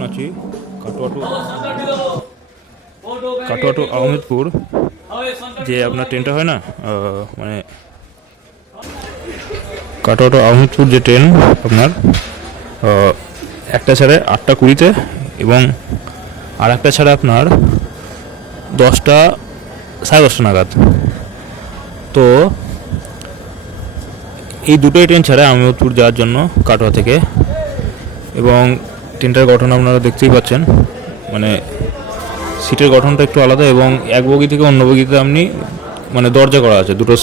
এখন আছি কাটোয়া টু আহমেদপুর যে আপনার ট্রেনটা হয় না, মানে কাটোয়া টু আহমেদপুর যে ট্রেন আপনার একটা ছাড়ে 8:20 এবং আর একটা ছাড়ে আপনার 10:10 নাগাদ। তো এই দুটোই ট্রেন ছাড়ে আহমেদপুর যাওয়ার জন্য কাটোয়া থেকে। এবং ট্রেনটার গঠন আপনারা দেখতেই পাচ্ছেন, মানে সিটের গঠনটা একটু আলাদা এবং এক বগি থেকে অন্য বগিতে আপনি মানে দরজা করা আছে দুটো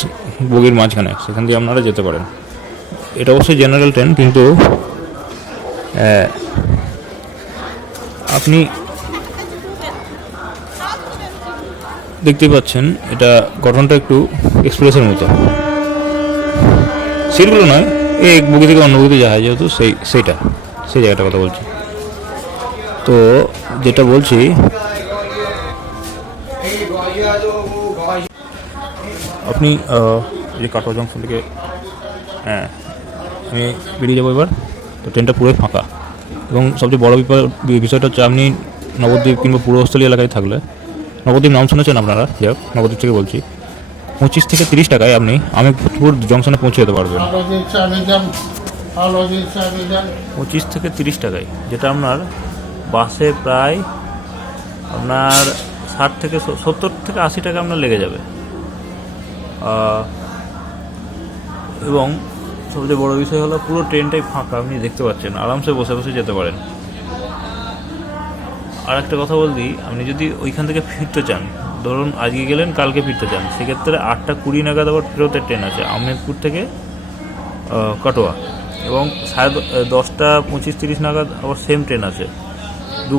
বগির মাঝখানে, সেখান দিয়ে আপনারা যেতে পারেন। এটা অবশ্যই জেনারেল ট্রেন, কিন্তু আপনি দেখতেই পাচ্ছেন এটা গঠনটা একটু এক্সপ্রেসের মতো। সিটগুলো নয়, এই এক বগি থেকে অন্য বগিতে যাওয়া হয় যেহেতু সেই জায়গাটার কথা বলছি। তো যেটা বলছি, আপনি এই কাটোয়া জংশন থেকে আমি বেরিয়ে যাবো এবার। তো ট্রেনটা পুরোই ফাঁকা এবং সবচেয়ে বড় বিষয়টা হচ্ছে আপনি নবদ্বীপ কিংবা পূর্বস্থলী এলাকায় থাকলে, নবদ্বীপ নাম শুনেছেন আপনারা, যাক নবদ্বীপ থেকে বলছি, 25 থেকে 30 টাকায় আপনি আহমেদপুর জংশনে পৌঁছে যেতে পারবেন। 25 থেকে 30 টাকায়, যেটা আপনার বাসে প্রায় আপনার 70 থেকে 80 টাকা আপনার লেগে যাবে। এবং সবচেয়ে বড় বিষয় হলো পুরো ট্রেনটাই ফাঁকা, আপনি দেখতে পাচ্ছেন, আরামসে বসে বসে যেতে পারেন। আর একটা কথা বলছি, আপনি যদি ওইখান থেকে ফিরতে চান, ধরুন আজকে গেলেন কালকে ফিরতে চান, সেক্ষেত্রে 8:20 নাগাদ আবার ফেরতের ট্রেন আছে আহমেদপুর থেকে কাটোয়া, এবং 10:25-30 নাগাদ আবার সেম ট্রেন আছে। 2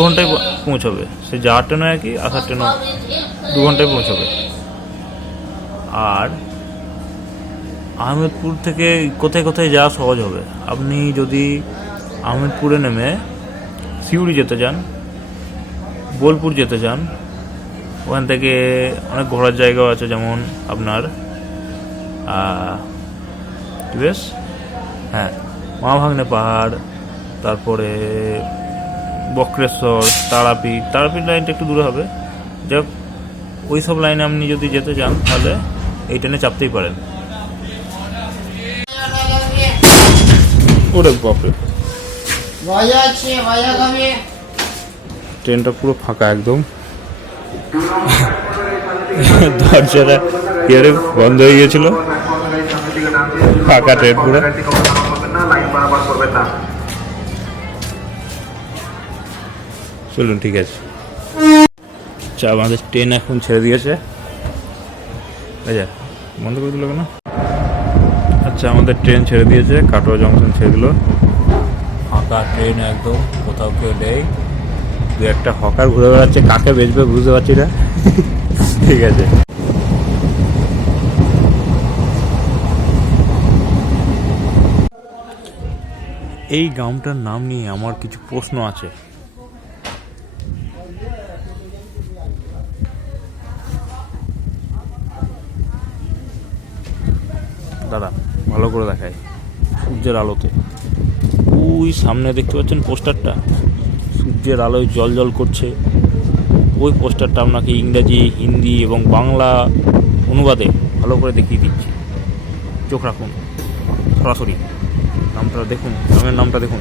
ঘন্টায় পৌঁছাবে। সে যাওয়ার ট্রেনও একই, আসার ট্রেনও 2 ঘন্টায় পৌঁছাবে। আর আহমেদপুর থেকে কোথায় কোথায় যাওয়া সহজ হবে, আপনি যদি আহমেদপুরে নেমে সিউড়ি যেতে চান, বোলপুর যেতে চান, ওখান থেকে অনেক ঘোরার জায়গাও আছে, যেমন আপনার বেশ মহাভাগ্নে পাহাড়, তারপরে বক্রেশ্বর, তারাপীঠ লাইনটা একটু দূরে হবে। যাক, ওই সব লাইনে আপনি যদি যেতে চান তাহলে এই ট্রেনে চাপতেই পারেন। ওরে বাপরে, ট্রেনটা পুরো ফাঁকা একদম, দরজাটা বন্ধ হয়ে গিয়েছিল, ফাঁকা ট্রেন পুরো। চলুন, ঠিক আছে। আচ্ছা, আমাদের ট্রেন এখন ছেড়ে দিয়েছে। আচ্ছা, বন্ধ করে দিল কেন? আচ্ছা, আমাদের ট্রেন ছেড়ে দিয়েছে, কাটোয়া জংশন ছেড়ে দিল। ফাঁকা ট্রেন একদম, কোথাও কেউ নেই। দু একটা হকার ঘুরে বেড়াচ্ছে, কাকে বেচবে বুঝতে পারছি না। ঠিক আছে। এই গ্রামটার নাম নিয়ে আমার কিছু প্রশ্ন আছে। দাদা ভালো করে দেখায় সূর্যের আলোতে। ওই সামনে দেখতে পাচ্ছেন পোস্টারটা, সূর্যের আলোয় জল জল করছে। ওই পোস্টারটা আপনাকে ইংরাজি, হিন্দি এবং বাংলা অনুবাদে ভালো করে দেখিয়ে দিচ্ছি। চোখ রাখুন সরাসরি, নামটা দেখুন, গ্রামের নামটা দেখুন।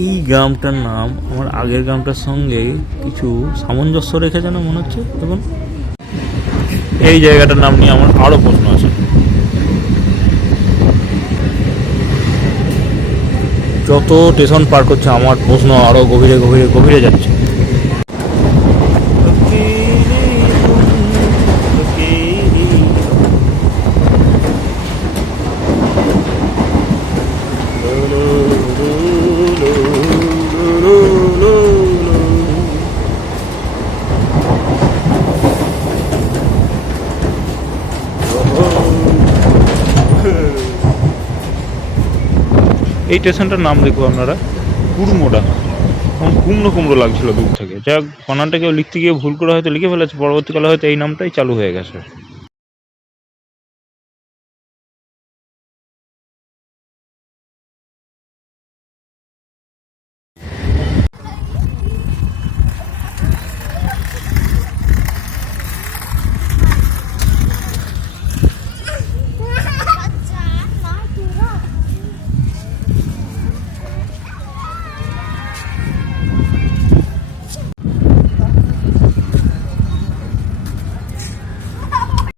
এই গ্রামটার নাম আমার আগের গ্রামটার সঙ্গে কিছু সামঞ্জস্য রেখে যেন মনে হচ্ছে। দেখুন, এই জায়গাটার নাম নিয়ে আমার আরও প্রশ্ন আছে। যত স্টেশন পার করছে আমার প্রশ্ন আরও গভীরে গভীরে গভীরে যাচ্ছে। এই স্টেশনটার নাম দেখবো আপনারা, কুড়মোডাঙ্গা। এখন কুমড়ো কুমড়ো লাগছিল দূর থেকে, যাক বানানটা কেউ লিখতে গিয়ে ভুল করে হয়তো লিখে ফেলেছে, পরবর্তীকালে হয়তো এই নামটাই চালু হয়ে গেছে।